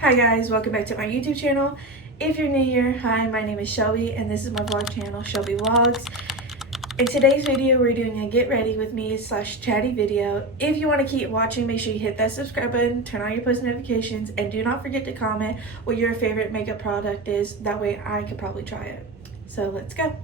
Hi guys, welcome back to my YouTube channel. If you're new here, hi, my name is Shelby and this is my vlog channel, Shelby Vlogs. In today's video, we're doing a get ready with me / chatty video. If you want to keep watching, make sure you hit that subscribe button, turn on your post notifications, and do not forget to comment what your favorite makeup product is. That way I could probably try it. So let's go.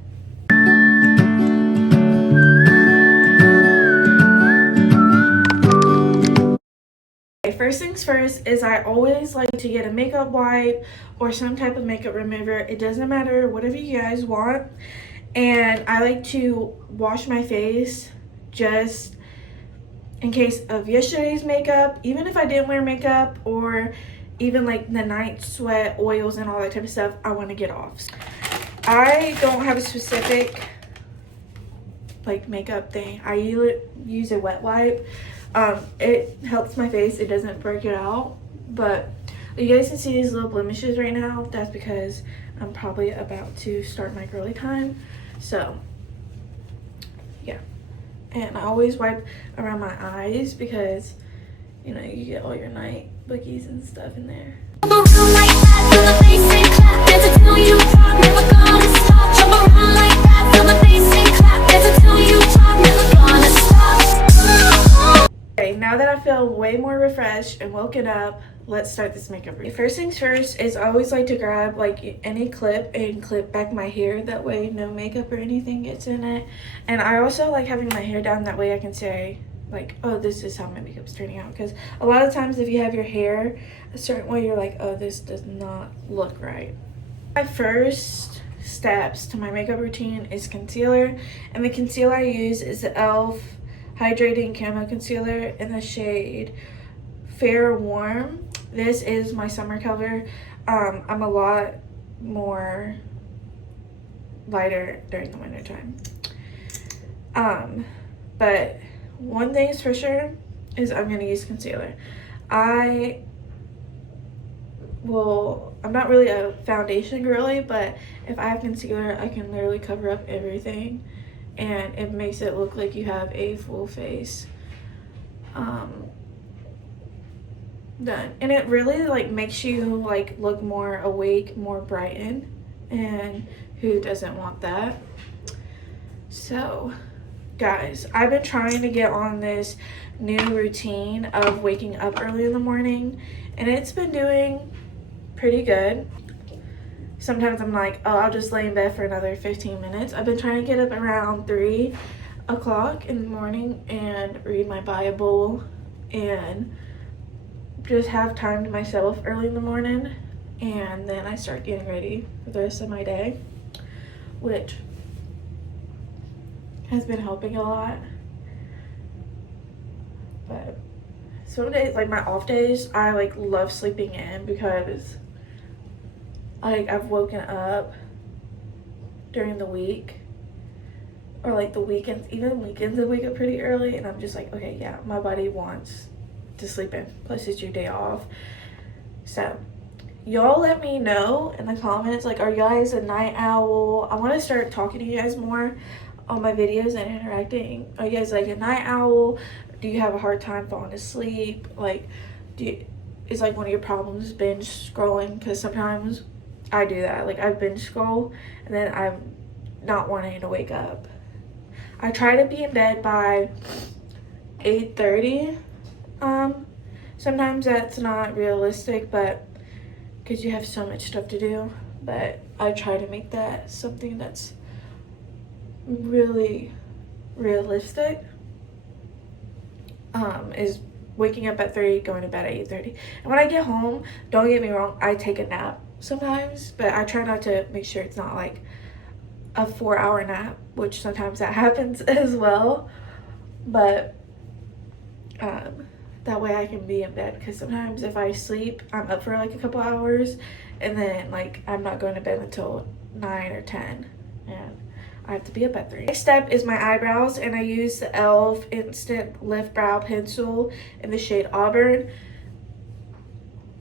First things first is I always like to get a makeup wipe or some type of makeup remover. It doesn't matter, whatever you guys want. And I like to wash my face just in case of yesterday's makeup, even if I didn't wear makeup, or even like the night sweat, oils, and all that type of stuff I want to get off. I don't have a specific like makeup thing. I use a wet wipe. It helps my face, it doesn't break it out, but you guys can see these little blemishes right now. That's because I'm probably about to start my girly time. So yeah, and I always wipe around my eyes because you know you get all your night boogies and stuff in there. Okay, now that I feel way more refreshed and woken up, let's start this makeup routine. First things first is I always like to grab like any clip and clip back my hair. That way no makeup or anything gets in it. And I also like having my hair down. That way I can say like, oh, this is how my makeup's turning out. Because a lot of times if you have your hair a certain way, you're like, oh, this does not look right. My first steps to my makeup routine is concealer. And the concealer I use is the e.l.f. Hydrating Camo Concealer in the shade Fair Warm. This is my summer color. I'm a lot more lighter during the winter time. But one thing is for sure is I'm gonna use concealer. I'm not really a foundation girly, but if I have concealer, I can literally cover up everything. And it makes it look like you have a full face done, and it really like makes you like look more awake, more brightened, and who doesn't want that? So guys, I've been trying to get on this new routine of waking up early in the morning, and it's been doing pretty good. Sometimes I'm like, oh, I'll just lay in bed for another 15 minutes. I've been trying to get up around 3 o'clock in the morning and read my Bible and just have time to myself early in the morning. And then I start getting ready for the rest of my day, which has been helping a lot. But some days, like my off days, I like love sleeping in because like I've woken up during the week or like the weekends, even weekends I wake up pretty early, and I'm just like, okay, yeah, my body wants to sleep in, plus it's your day off. So y'all let me know in the comments, like, are you guys a night owl? I want to start talking to you guys more on my videos and interacting. Are you guys like a night owl? Do you have a hard time falling asleep? Like, is like one of your problems binge scrolling? Because sometimes I do that. Like I binge scroll and then I'm not wanting to wake up. I try to be in bed by 8:30. Sometimes that's not realistic, but because you have so much stuff to do, but I try to make that something that's really realistic. Is waking up at 3, going to bed at 8:30. And when I get home, don't get me wrong, I take a nap sometimes, but I try not to make sure it's not like a 4-hour nap, which sometimes that happens as well. But that way I can be in bed, because sometimes if I sleep, I'm up for like a couple hours, and then like I'm not going to bed until 9 or 10, and I have to be up at 3. Next step is my eyebrows, and I use the e.l.f. Instant Lift Brow Pencil in the shade Auburn.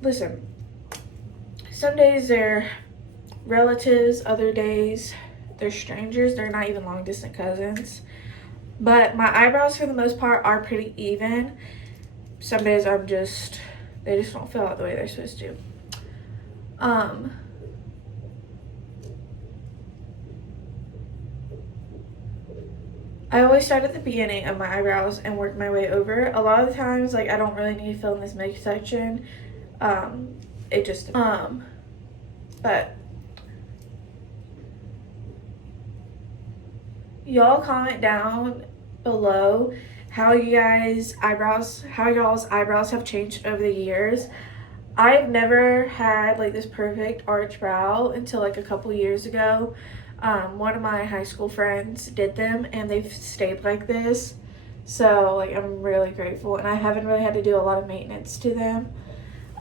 Listen, some days they're relatives, other days they're strangers. They're not even long distance cousins. But my eyebrows for the most part are pretty even. Some days they just don't fill out the way they're supposed to. I always start at the beginning of my eyebrows and work my way over. A lot of the times, like, I don't really need to fill in this midsection. It just, but y'all comment down below how y'all's eyebrows have changed over the years. I've never had like this perfect arch brow until like a couple years ago. One of my high school friends did them and they've stayed like this, so like I'm really grateful, and I haven't really had to do a lot of maintenance to them.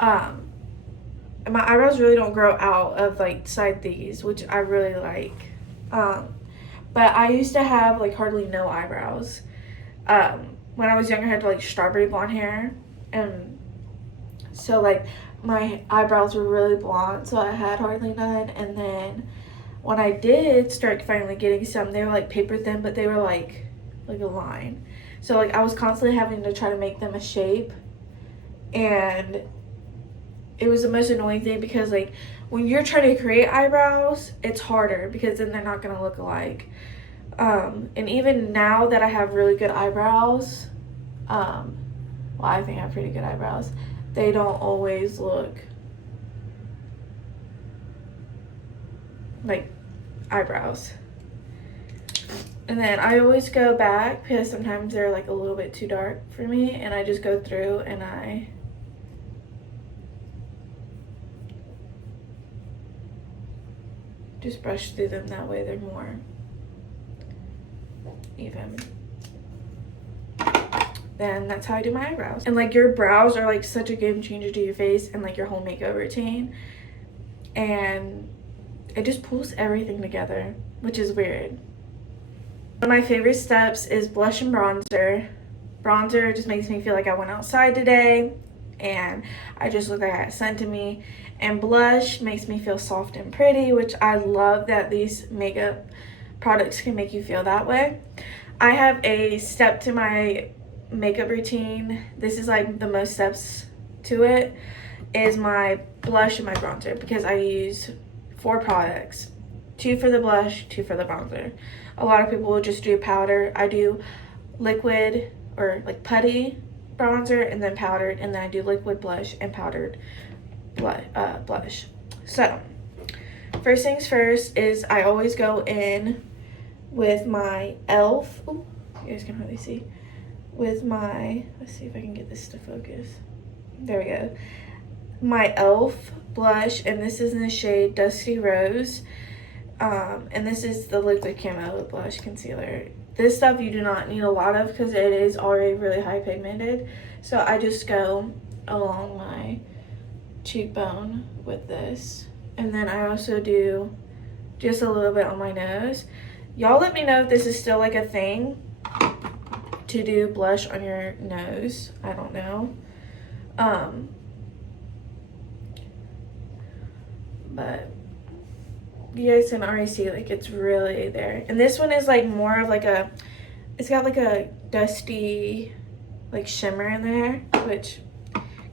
And my eyebrows really don't grow out of like side these, which I really like. But I used to have like hardly no eyebrows. When I was younger I had like strawberry blonde hair, and so like my eyebrows were really blonde, so I had hardly none. And then when I did start finally getting some, they were like paper thin, but they were like a line. So like I was constantly having to try to make them a shape, and it was the most annoying thing because like when you're trying to create eyebrows, it's harder because then they're not gonna look alike. And even now that I have really good eyebrows, well, I think I have pretty good eyebrows, they don't always look like eyebrows. And then I always go back because sometimes they're like a little bit too dark for me, and I just go through and I just brush through them. That way they're more even. Then that's how I do my eyebrows. And like your brows are like such a game changer to your face and like your whole makeup routine, and it just pulls everything together, which is weird. One of my favorite steps is blush and bronzer. Bronzer just makes me feel like I went outside today and I just look like I got sun to me. And blush makes me feel soft and pretty, which I love that these makeup products can make you feel that way. I have a step to my makeup routine. This is like the most steps to it, is my blush and my bronzer, because I use 4 products, 2 for the blush, 2 for the bronzer. A lot of people will just do powder. I do liquid or like putty bronzer and then powdered, and then I do liquid blush and powdered blush. So first things first is I always go in with my e.l.f. Ooh, you guys can hardly see. With my, let's see if I can get this to focus. There we go. My e.l.f. blush, and this is in the shade Dusty Rose. And this is the liquid camo blush concealer. This stuff you do not need a lot of because it is already really high pigmented. So I just go along my cheekbone with this. And then I also do just a little bit on my nose. Y'all let me know if this is still like a thing to do blush on your nose. I don't know. But you guys can already see like it's really there. And this one is like more of like a, it's got like a dusty like shimmer in there, which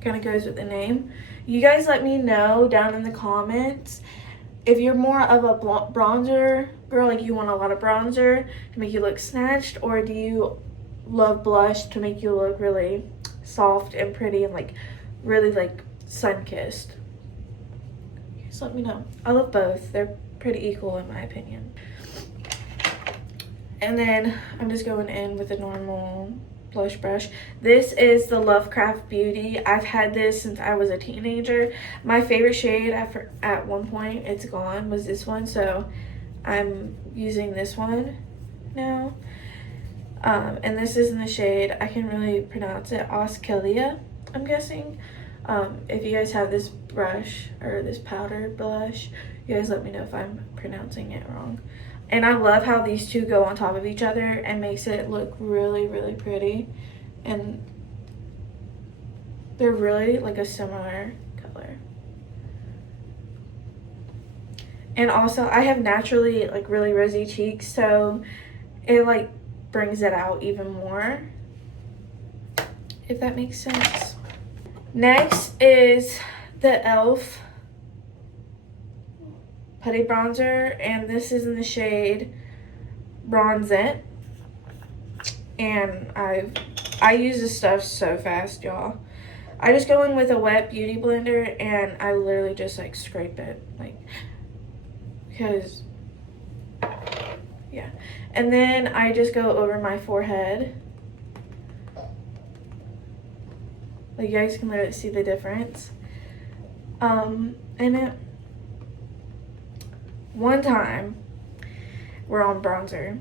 kind of goes with the name. You guys let me know down in the comments if you're more of a bronzer girl, like you want a lot of bronzer to make you look snatched, or do you love blush to make you look really soft and pretty and like really like sun-kissed. Just let me know. I love both. They're pretty equal in my opinion. And then I'm just going in with a normal blush brush. This is the Lovecraft Beauty. I've had this since I was a teenager. My favorite shade at one point, it's gone, was this one, so I'm using this one now. And this is in the shade, I can't really pronounce it, Osceola, I'm guessing. If you guys have this brush or this powder blush, you guys let me know if I'm pronouncing it wrong. And I love how these two go on top of each other and makes it look really, really pretty. And they're really like a similar color. And also I have naturally like really rosy cheeks, so it like brings it out even more, if that makes sense. Next is the e.l.f. putty bronzer, and this is in the shade Bronze It. And I use this stuff so fast, y'all. I just go in with a wet beauty blender and I literally just like scrape it, like, because yeah. And then I just go over my forehead. Like, you guys can literally see the difference. And it, one time we're on bronzer.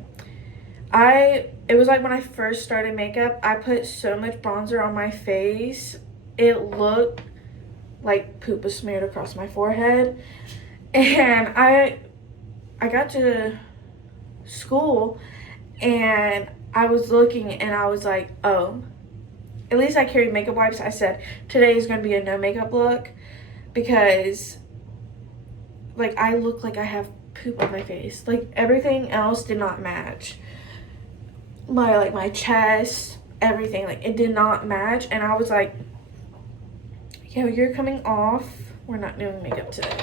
It was like when I first started makeup, I put so much bronzer on my face, it looked like poop was smeared across my forehead. And I got to school and I was looking and I was like, oh, at least I carried makeup wipes. I said, today is going to be a no makeup look, because like I look like I have poop on my face. Like, everything else did not match. My chest, everything, like, it did not match. And I was like, yo, you're coming off. We're not doing makeup today.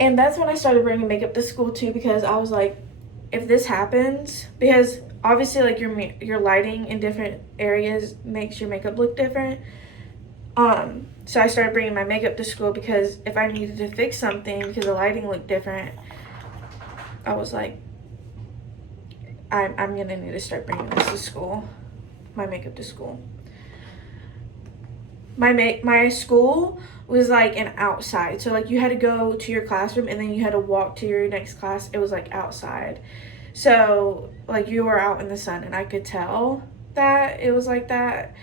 And that's when I started bringing makeup to school too, because I was like, if this happens, because obviously like your lighting in different areas makes your makeup look different. So I started bringing my makeup to school, because if I needed to fix something because the lighting looked different, I was like, I'm gonna need to start bringing this to school, my makeup to school. My school was like an outside, so like you had to go to your classroom and then you had to walk to your next class. It was like outside, so like you were out in the sun, and I could tell that it was like that.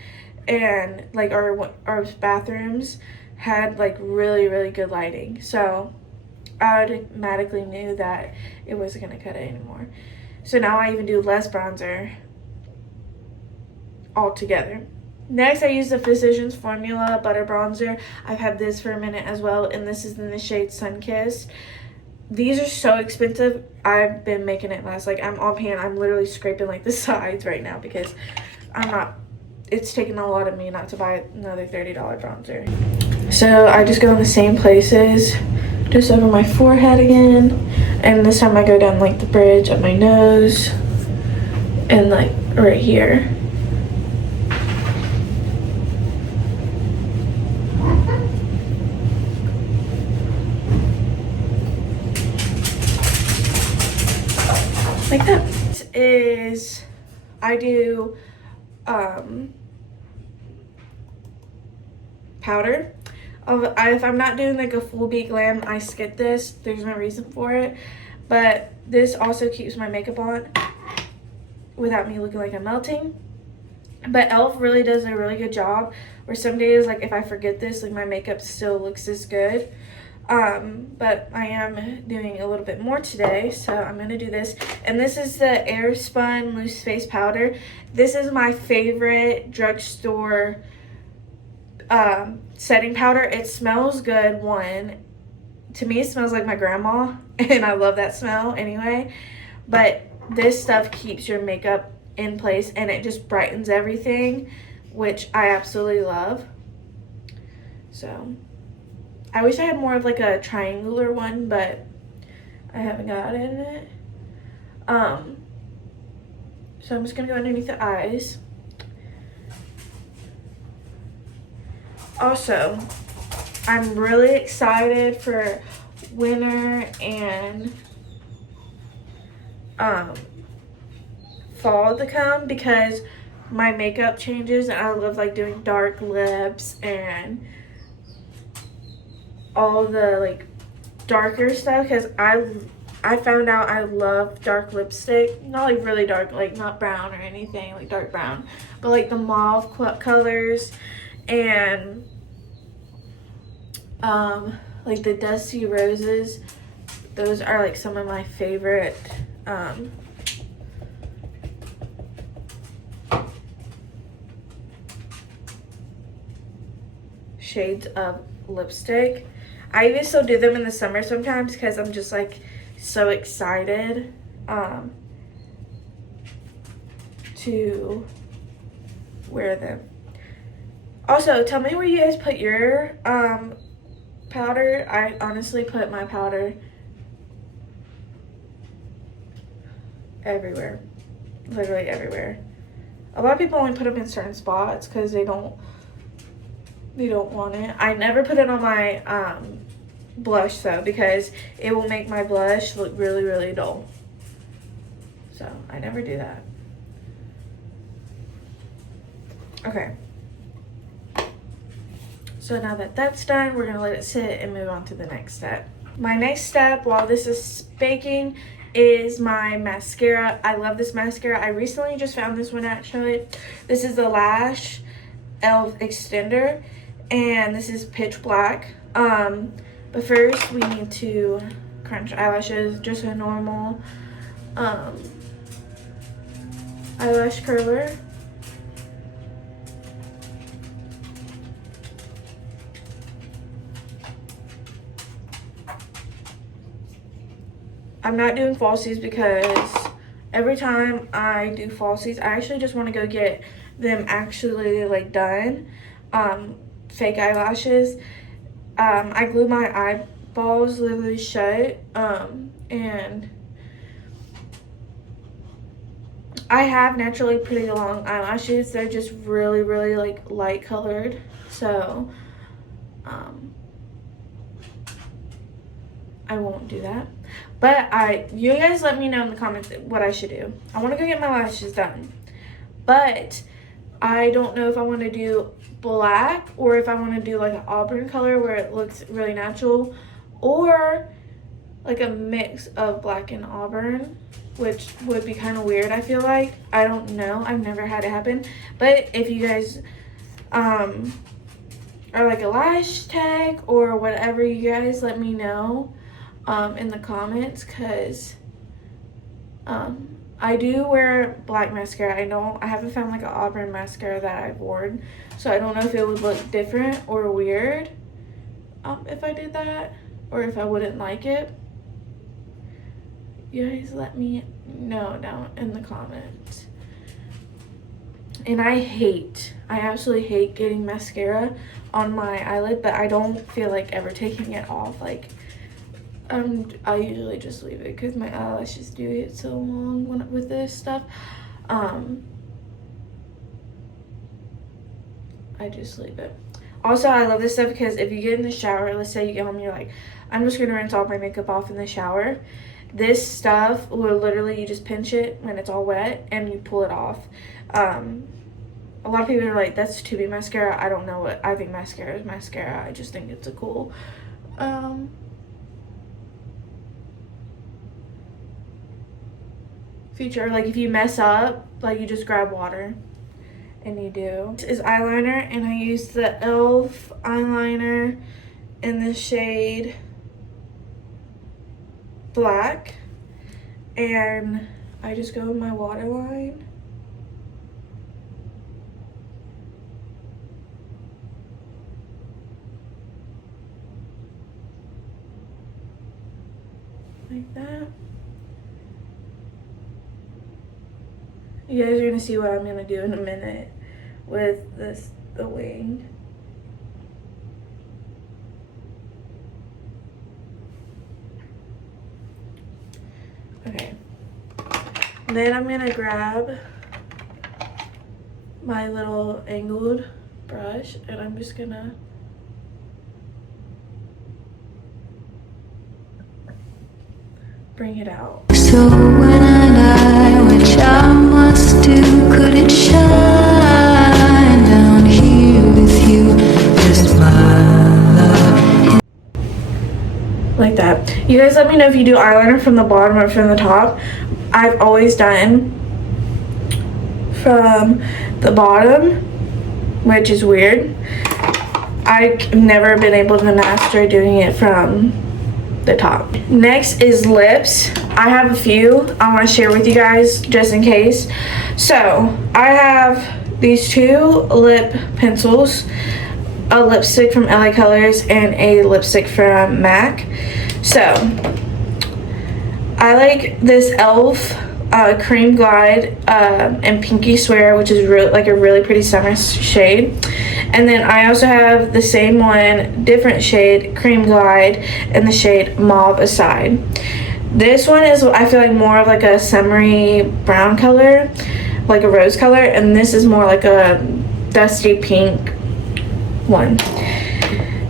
And like our bathrooms had like really, really good lighting, so I automatically knew that it wasn't gonna cut it anymore. So now I even do less bronzer altogether. Next, I use the Physicians Formula Butter Bronzer. I've had this for a minute as well, and this is in the shade Sunkissed. These are so expensive. I've been making it last. Like, I'm on pan. I'm literally scraping like the sides right now, because it's taken a lot of me not to buy another $30 bronzer. So I just go in the same places, just over my forehead again, and this time I go down like the bridge of my nose and like right here. Like that. Is I do powder. If I'm not doing like a full beat glam, I skip this. There's no reason for it, but this also keeps my makeup on without me looking like I'm melting. But e.l.f. really does a really good job, where some days, like if I forget this, like my makeup still looks this good. But I am doing a little bit more today, so I'm gonna do this. And this is the Airspun Loose Face Powder. This is my favorite drugstore setting powder. It smells good. One, to me it smells like my grandma, and I love that smell anyway. But this stuff keeps your makeup in place, and it just brightens everything, which I absolutely love. So I wish I had more of like a triangular one, but I haven't got it. So I'm just gonna go underneath the eyes. Also, I'm really excited for winter and fall to come, because my makeup changes, and I love like doing dark lips and all the like darker stuff, because I found out I love dark lipstick. Not like really dark, like not brown or anything, like dark brown, but like the mauve colors, and like the dusty roses. Those are like some of my favorite shades of lipstick. I even still do them in the summer sometimes, because I'm just like so excited to wear them. Also, tell me where you guys put your powder. I honestly put my powder everywhere, literally everywhere. A lot of people only put them in certain spots because they don't want it. I never put it on my blush though, because it will make my blush look really, really dull. So I never do that. Okay. So now that that's done, we're gonna let it sit and move on to the next step. My next step while this is baking is my mascara. I love this mascara. I recently just found this one actually. This is the Lash e.l.f. Extender, and this is pitch black. But first we need to crunch eyelashes, just a normal eyelash curler. I'm not doing falsies because every time I do falsies, I actually just want to go get them actually like done. Fake eyelashes. I glue my eyeballs literally shut, and I have naturally pretty long eyelashes. They're just really, really like light colored, so I won't do that. But you guys let me know in the comments what I should do. I want to go get my lashes done, but I don't know if I want to do black or if I want to do like an auburn color where it looks really natural, or like a mix of black and auburn, which would be kind of weird. I feel like, I don't know, I've never had it happen. But if you guys are like a lash tech or whatever, you guys let me know in the comments, because I do wear black mascara. I haven't found like an auburn mascara that I've worn, so I don't know if it would look different or weird if I did that, or if I wouldn't like it. You guys let me know down in the comments. And I absolutely hate getting mascara on my eyelid, but I don't feel like ever taking it off. Like, I usually just leave it because my eyelashes do get so long with this stuff. I just leave it. Also, I love this stuff because if you get in the shower, let's say you get home, you're like, I'm just gonna rinse all my makeup off in the shower. This stuff will literally, you just pinch it when it's all wet and you pull it off. A lot of people are like, that's tubing mascara. I don't know what, I think mascara is mascara. I just think it's a cool feature. Like, if you mess up, like, you just grab water and you do. This is eyeliner, and I use the e.l.f. eyeliner in the shade black, and I just go with my waterline. Like that. You guys are gonna see what I'm gonna do in a minute with the wing. Okay. Then I'm gonna grab my little angled brush, and I'm just gonna bring it out. So when I die, which I must do, could it shine down here with you? Just my love. Like that. You guys let me know if you do eyeliner from the bottom or from the top. I've always done from the bottom, which is weird. I've never been able to master doing it from the top. Next is lips. I have a few I want to share with you guys just in case. So I have these two lip pencils, a lipstick from LA Colors and a lipstick from MAC. So I like this e.l.f. Cream Glide and Pinky Swear, which is like a really pretty summer shade. And then I also have the same one, different shade, Cream Glide, and the shade Mauve Aside. This one is, I feel like, more of like a summery brown color, like a rose color, and this is more like a dusty pink one.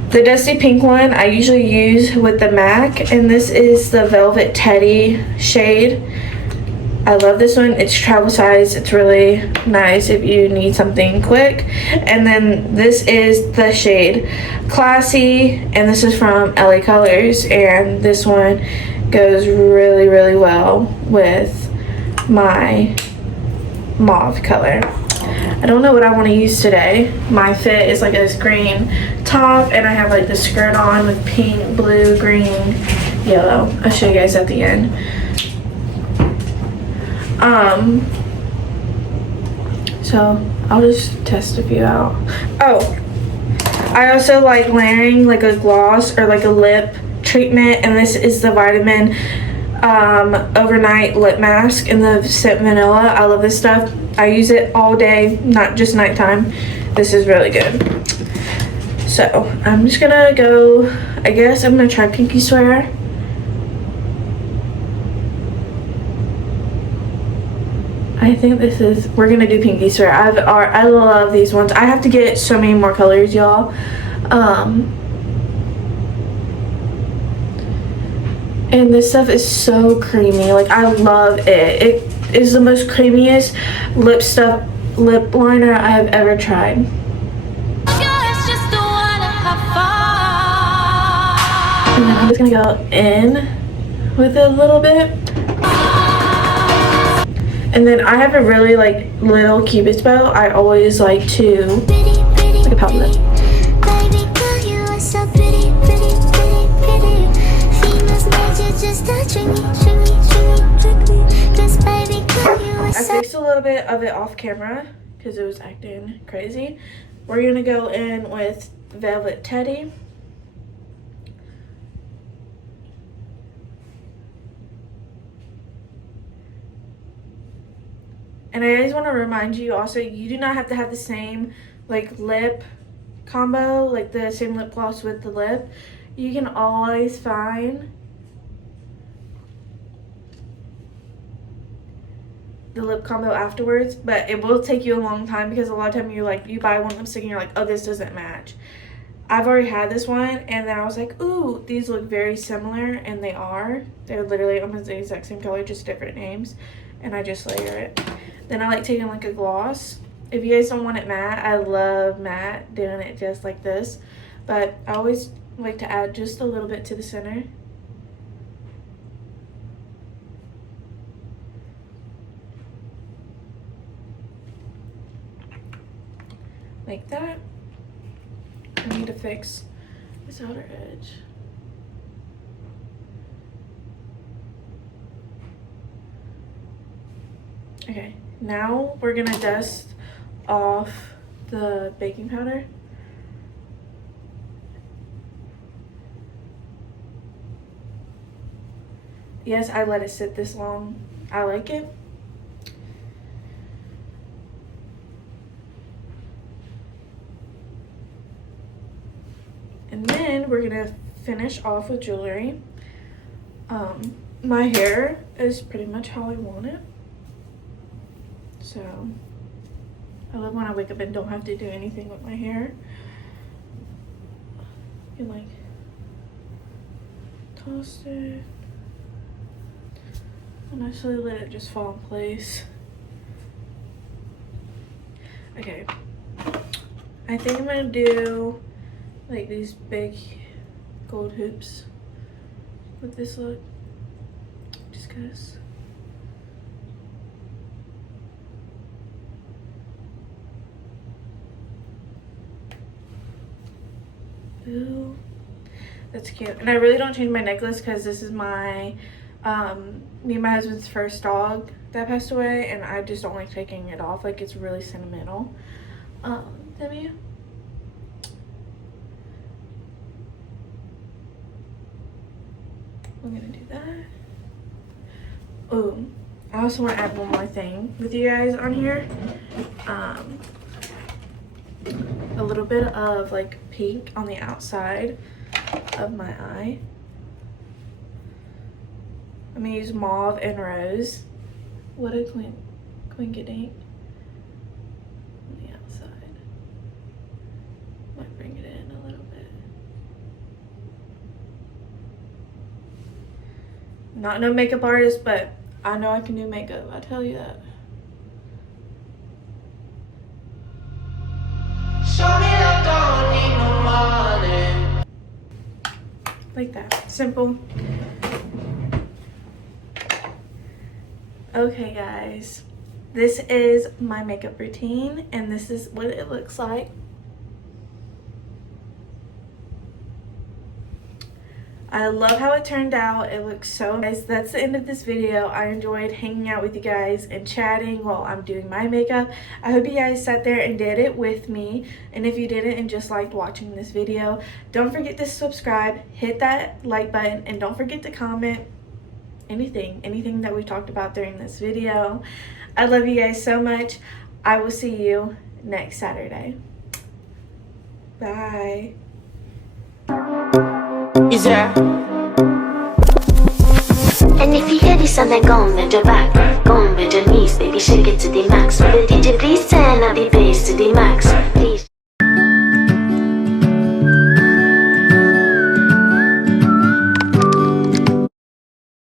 The dusty pink one I usually use with the MAC, and this is the Velvet Teddy shade. I love this one. It's travel size. It's really nice if you need something quick. And then this is the shade Classy, and this is from LA Colors, and this one goes really, really well with my mauve color. I don't know what I want to use today. My fit is like this green top, and I have like the skirt on with pink, blue, green, yellow. I'll show you guys at the end. So I'll just test a few out. Oh, I also like layering like a gloss or like a lip treatment, and this is the Vitamin overnight lip mask in the scent vanilla. I love this stuff. I use it all day, not just nighttime. This is really good. So I'm just gonna go, I guess I'm gonna try Pinky Swear. I think this is, we're gonna do Pinky Swear. I love these ones. I have to get so many more colors, y'all. And this stuff is so creamy. Like, I love it. It is the most creamiest lip liner I have ever tried. And then I'm just gonna go in with it a little bit. And then I have a really like little cupid's bow. I always like to, like a pout lip. I fixed a little bit of it off camera because it was acting crazy. We're gonna go in with Velvet Teddy. And I just want to remind you also, you do not have to have the same like lip combo, like the same lip gloss with the lip. You can always find the lip combo afterwards, but it will take you a long time because a lot of time you buy one lipstick and you're like, oh, this doesn't match. I've already had this one, and then I was like, ooh, these look very similar, and they are. They're literally almost the exact same color, just different names, and I just layer it. Then I like taking like a gloss. If you guys don't want it matte, I love matte, doing it just like this, but I always like to add just a little bit to the center. Like that. I need to fix this outer edge. Okay, now we're gonna dust off the baking powder. Yes, I let it sit this long. I like it. And then we're gonna finish off with jewelry. My hair is pretty much how I want it. So I love when I wake up and don't have to do anything with my hair. You like toss it and actually let it just fall in place. Okay, I think I'm gonna do like these big gold hoops with this look, just cause. Ooh, that's cute. And I really don't change my necklace because this is my me and my husband's first dog that passed away, and I just don't like taking it off. Like, it's really sentimental. Demi, I'm gonna do that. Ooh, I also want to add one more thing with you guys on here. A little bit of like pink on the outside of my eye. I'm gonna use mauve and rose. What a quinkadink on the outside. Might bring it in a little bit. Not no makeup artist, but I know I can do makeup. I tell you that. Like that. Simple. Okay guys, this is my makeup routine and this is what it looks like. I love how it turned out. It looks so nice. That's the end of this video. I enjoyed hanging out with you guys and chatting while I'm doing my makeup. I hope you guys sat there and did it with me. And if you didn't and just liked watching this video, don't forget to subscribe, hit that like button, and don't forget to comment anything that we talked about during this video. I love you guys so much. I will see you next Saturday. Bye. Yeah. And if you hear this and then go on with your back, go on with your knees, baby, shake it to the max. Will the DJ please turn up the bass to the max, please.